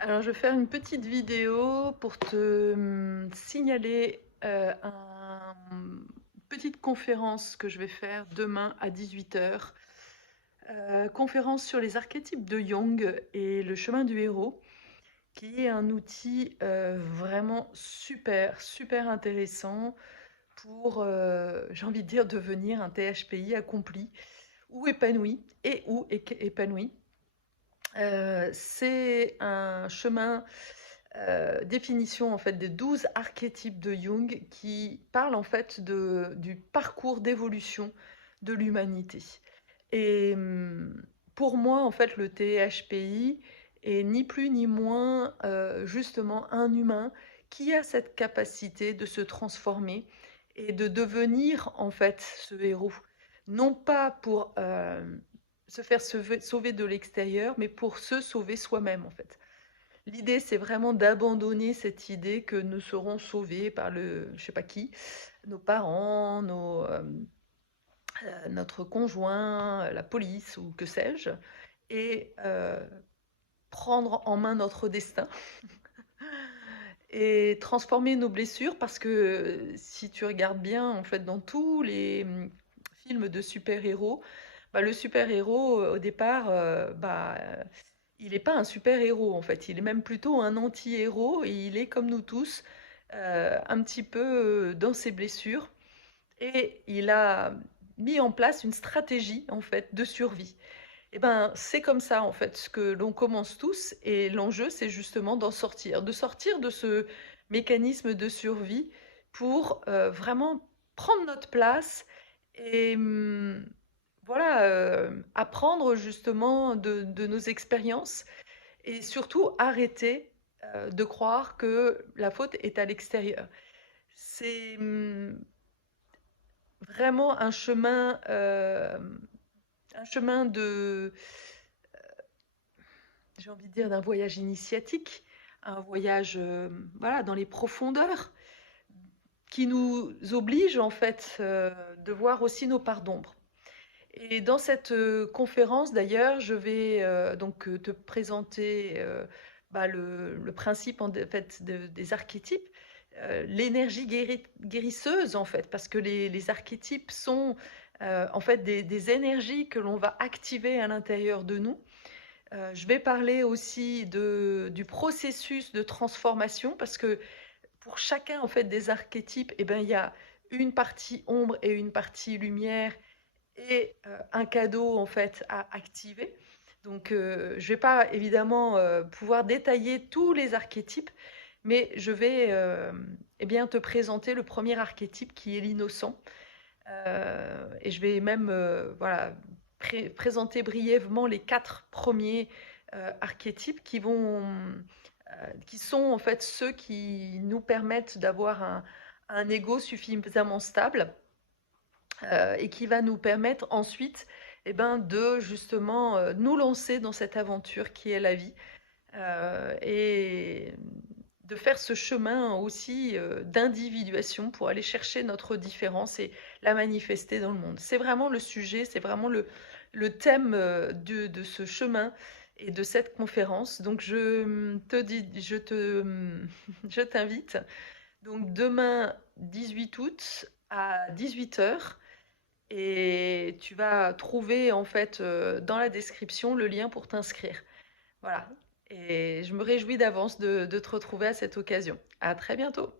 Alors, je vais faire une petite vidéo pour te signaler une petite conférence que je vais faire demain à 18 h. Conférence sur les archétypes de Jung et le chemin du héros, qui est un outil vraiment super, super intéressant pour, j'ai envie de dire, devenir un THPI accompli ou épanoui épanoui. C'est un chemin, définition en fait des 12 archétypes de Jung qui parle en fait du parcours d'évolution de l'humanité. Et pour moi, en fait, le THPI est ni plus ni moins justement un humain qui a cette capacité de se transformer et de devenir en fait ce héros. Non pas pour se faire sauver de l'extérieur, mais pour se sauver soi-même en fait. L'idée, c'est vraiment d'abandonner cette idée que nous serons sauvés par le, je sais pas qui, nos parents, notre conjoint, la police ou que sais-je, et prendre en main notre destin et transformer nos blessures parce que si tu regardes bien, en fait, dans tous les films de super-héros, bah, le super-héros, au départ, il n'est pas un super-héros, en fait. Il est même plutôt un anti-héros et il est comme nous tous, un petit peu dans ses blessures. Et il a mis en place une stratégie, en fait, de survie. Et ben, c'est comme ça, en fait, ce que l'on commence tous. Et l'enjeu, c'est justement d'en sortir, de sortir de ce mécanisme de survie pour vraiment prendre notre place et voilà, apprendre justement de nos expériences et surtout arrêter de croire que la faute est à l'extérieur. C'est vraiment un chemin de, j'ai envie de dire, d'un voyage initiatique, un voyage voilà, dans les profondeurs, qui nous oblige en fait de voir aussi nos parts d'ombre. Et dans cette conférence, d'ailleurs, je vais donc te présenter le principe en fait des archétypes, l'énergie guérisseuse en fait, parce que les archétypes sont en fait des énergies que l'on va activer à l'intérieur de nous. Je vais parler aussi du processus de transformation, parce que pour chacun en fait des archétypes, eh ben, il y a une partie ombre et une partie lumière et un cadeau en fait à activer. Donc je ne vais pas évidemment pouvoir détailler tous les archétypes, mais je vais eh bien, te présenter le premier archétype qui est l'innocent. Et je vais même voilà, présenter brièvement les 4 premiers archétypes qui sont en fait ceux qui nous permettent d'avoir un ego suffisamment stable et qui va nous permettre ensuite eh ben, de justement nous lancer dans cette aventure qui est la vie et de faire ce chemin aussi d'individuation pour aller chercher notre différence et la manifester dans le monde. C'est vraiment le sujet, c'est vraiment le thème de ce chemin et de cette conférence. Donc je t'invite donc demain 18 août à 18 h et tu vas trouver en fait dans la description le lien pour t'inscrire. Voilà. Et je me réjouis d'avance de te retrouver à cette occasion. À très bientôt.